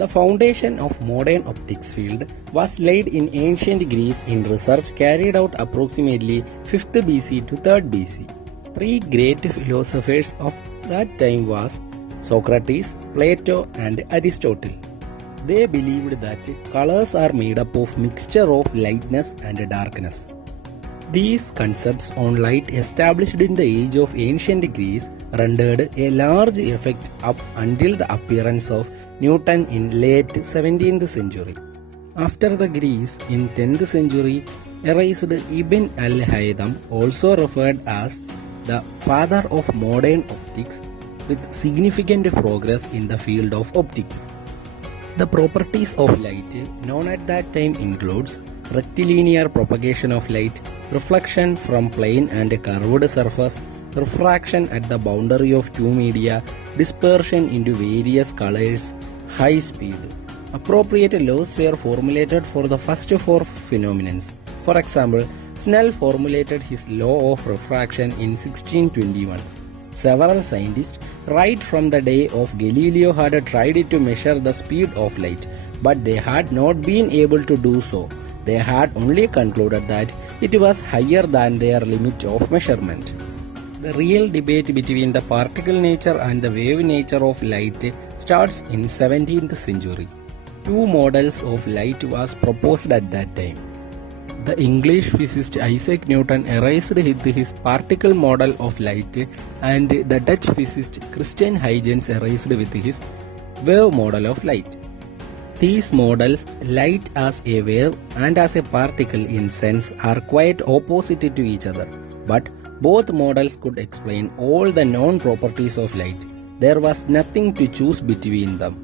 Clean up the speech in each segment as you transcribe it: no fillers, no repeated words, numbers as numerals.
The foundation of modern optics field was laid in ancient Greece in research carried out approximately 5th BC to 3rd BC. Three great philosophers of that time was Socrates, Plato and Aristotle. They believed that colors are made up of mixture of lightness and darkness. These concepts on light established in the age of ancient Greece rendered a large effect up until the appearance of Newton in late 17th century. After the Greece in 10th century erased Ibn al-Haytham, also referred as the father of modern optics, with significant progress in the field of optics. The properties of light known at that time includes rectilinear propagation of light, reflection from plane and curved surface, refraction at the boundary of two media, dispersion into various colors, high speed. Appropriate laws were formulated for the first four phenomena. For example, Snell formulated his law of refraction in 1621. Several scientists right from the day of Galileo had tried to measure the speed of light, but they had not been able to do so. They had only concluded that it was higher than their limit of measurement. The real debate between the particle nature and the wave nature of light starts in 17th century. Two models of light was proposed at that time. The English physicist Isaac Newton erased his particle model of light, and the Dutch physicist Christian Huygens erased with his wave model of light. These models, light as a wave and as a particle in sense, are quite opposite to each other, but both models could explain all the known properties of light. There was nothing to choose between them.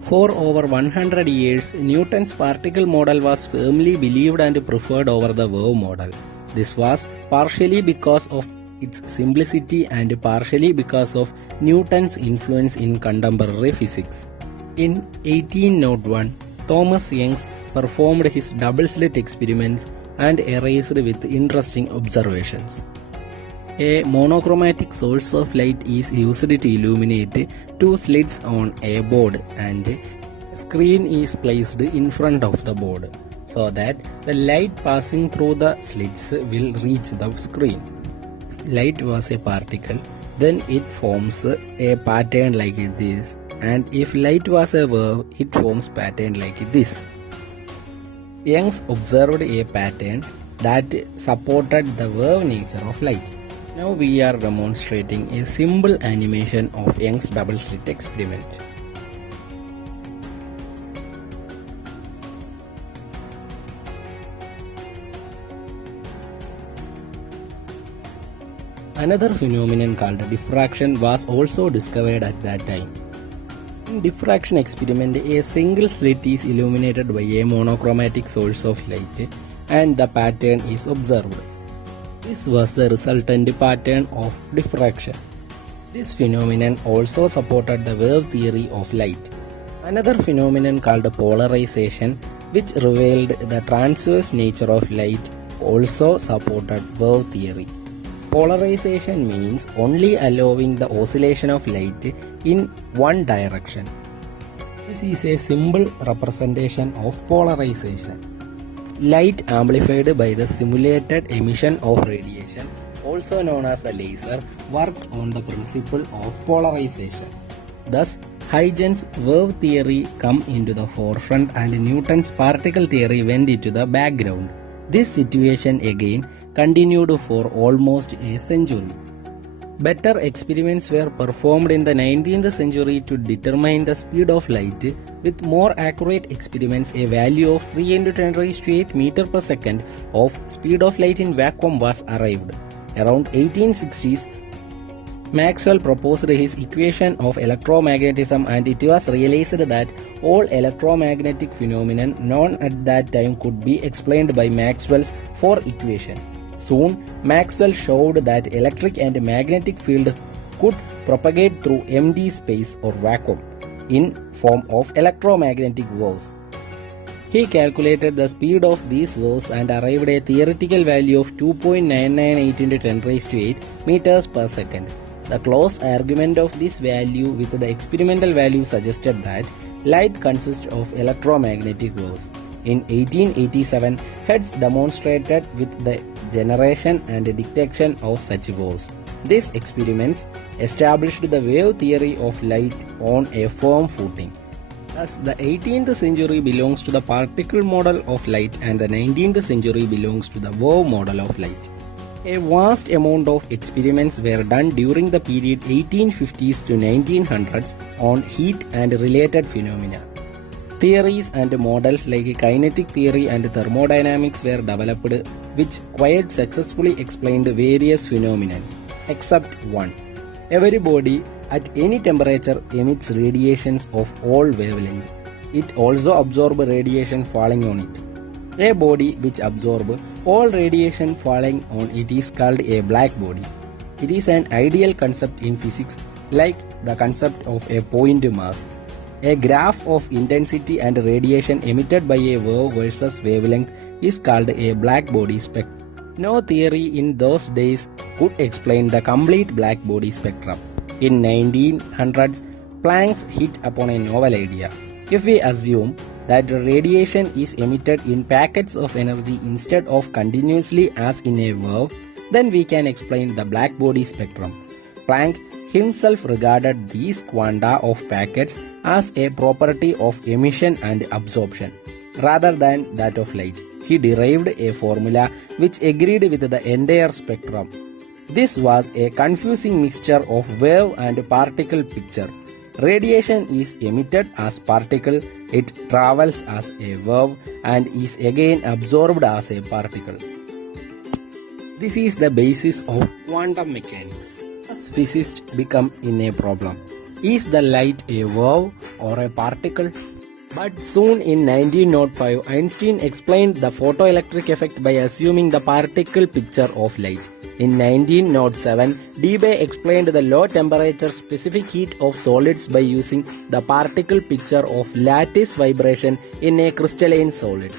For over 100 years, Newton's particle model was firmly believed and preferred over the wave model. This was partially because of its simplicity and partially because of Newton's influence in contemporary physics. In 1801, Thomas Young performed his double-slit experiments and erased with interesting observations. A monochromatic source of light is used to illuminate two slits on a board, and a screen is placed in front of the board so that the light passing through the slits will reach the screen. If light was a particle, then it forms a pattern like this, and if light was a wave, it forms pattern like this. Young observed a pattern that supported the wave nature of light. Now we are demonstrating a simple animation of Young's double slit experiment. Another phenomenon called diffraction was also discovered at that time. In diffraction experiment, a single slit is illuminated by a monochromatic source of light and the pattern is observed. This was the resultant pattern of diffraction. This phenomenon also supported the wave theory of light. Another phenomenon called polarization, which revealed the transverse nature of light, also supported wave theory. Polarization means only allowing the oscillation of light in one direction. This is a simple representation of polarization. Light amplified by the simulated emission of radiation, also known as a laser, works on the principle of polarization. Thus, Huygens' wave theory came into the forefront and Newton's particle theory went into the background. This situation again continued for almost a century. Better experiments were performed in the 19th century to determine the speed of light. With more accurate experiments, a value of 3 × 10⁸ meter per second of speed of light in vacuum was arrived. Around 1860s, Maxwell proposed his equation of electromagnetism, and it was realized that all electromagnetic phenomena known at that time could be explained by Maxwell's four equations. Soon, Maxwell showed that electric and magnetic field could propagate through empty space or vacuum in form of electromagnetic waves. He calculated the speed of these waves and arrived at a theoretical value of 2.998 × 10⁸ meters per second. The close argument of this value with the experimental value suggested that Light consists of electromagnetic waves. In 1887, Hertz demonstrated with the generation and detection of such waves. These experiments established the wave theory of light on a firm footing. Thus, the 18th century belongs to the particle model of light and the 19th century belongs to the wave model of light. A vast amount of experiments were done during the period 1850s to 1900s on heat and related phenomena. Theories and models like kinetic theory and thermodynamics were developed, which quite successfully explained various phenomena, except one. Every body at any temperature emits radiations of all wavelengths. It also absorbs radiation falling on it. A body which absorbs all radiation falling on it is called a black body. It is an ideal concept in physics, like the concept of a point mass. A graph of intensity and radiation emitted by a wave versus wavelength is called a black body spectrum. No theory in those days could explain the complete black body spectrum. In 1900s, Planck hit upon a novel idea. If we assume that radiation is emitted in packets of energy instead of continuously as in a wave, then we can explain the black body spectrum. Planck himself regarded these quanta of packets as a property of emission and absorption, rather than that of light. He derived a formula which agreed with the entire spectrum. This was a confusing mixture of wave and particle picture. Radiation is emitted as particle, it travels as a wave and is again absorbed as a particle. This is the basis of quantum mechanics. As physicists become in a problem, is the light a wave or a particle? But soon in 1905, Einstein explained the photoelectric effect by assuming the particle picture of light. In 1907, Debye explained the low temperature specific heat of solids by using the particle picture of lattice vibration in a crystalline solid.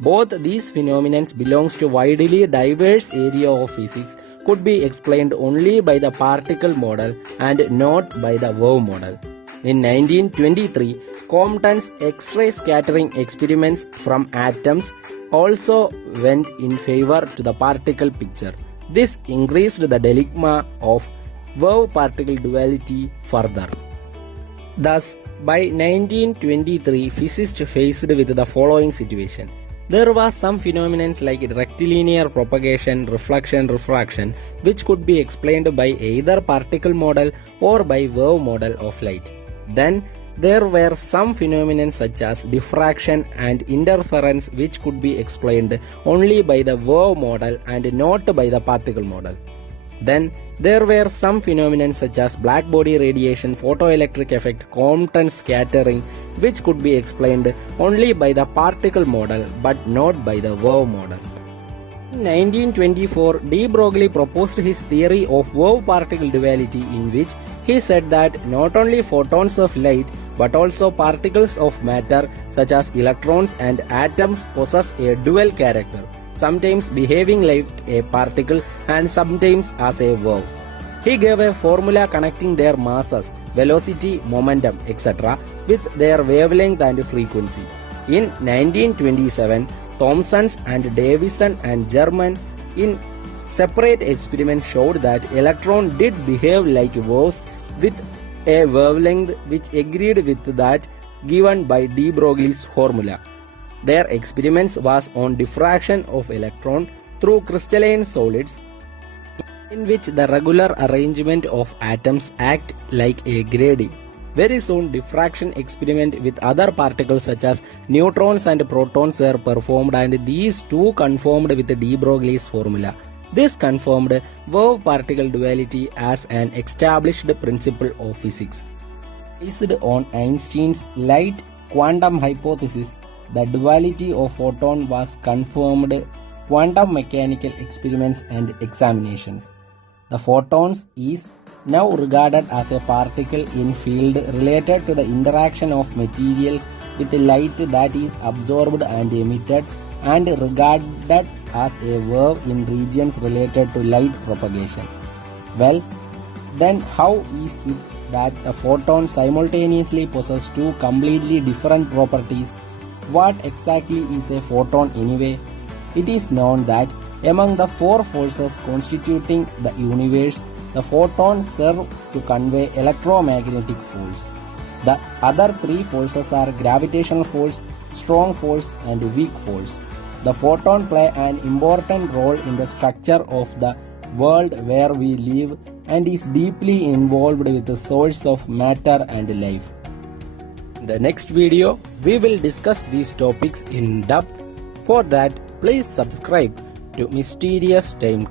Both these phenomena belongs to widely diverse area of physics, could be explained only by the particle model and not by the wave model. In 1923, Compton's X-ray scattering experiments from atoms also went in favor to the particle picture. This increased the dilemma of wave-particle duality further. Thus, by 1923, physicists faced with the following situation. There was some phenomena like rectilinear propagation, reflection, refraction, which could be explained by either particle model or by wave model of light. Then there were some phenomena such as diffraction and interference which could be explained only by the wave model and not by the particle model. Then there were some phenomena such as black body radiation, photoelectric effect, Compton scattering, which could be explained only by the particle model but not by the wave model. In 1924, de Broglie proposed his theory of wave-particle duality, in which he said that not only photons of light but also particles of matter such as electrons and atoms possess a dual character, sometimes behaving like a particle and sometimes as a wave. He gave a formula connecting their masses, velocity, momentum, etc. with their wavelength and frequency. In 1927, Thomson and Davison and German in separate experiments showed that electron did behave like waves with a wavelength which agreed with that given by de Broglie's formula. Their experiments was on diffraction of electron through crystalline solids, in which the regular arrangement of atoms act like a grating. Very soon, diffraction experiment with other particles such as neutrons and protons were performed, and these too conformed with de Broglie's formula. This confirmed wave-particle duality as an established principle of physics. Based on Einstein's light quantum hypothesis, the duality of photon was confirmed quantum mechanical experiments and examinations. The photons is now regarded as a particle in field related to the interaction of materials with light that is absorbed and emitted, and regarded as a wave in regions related to light propagation. Well, Then how is it that a photon simultaneously possesses two completely different properties? What exactly is a photon anyway? It is known that among the four forces constituting the universe, the photons serve to convey electromagnetic force. The other three forces are gravitational force, strong force, and weak force. The photon play an important role in the structure of the world where we live and is deeply involved with the source of matter and life. In the next video, we will discuss these topics in depth. For that, please subscribe to Mysterious Time Travel.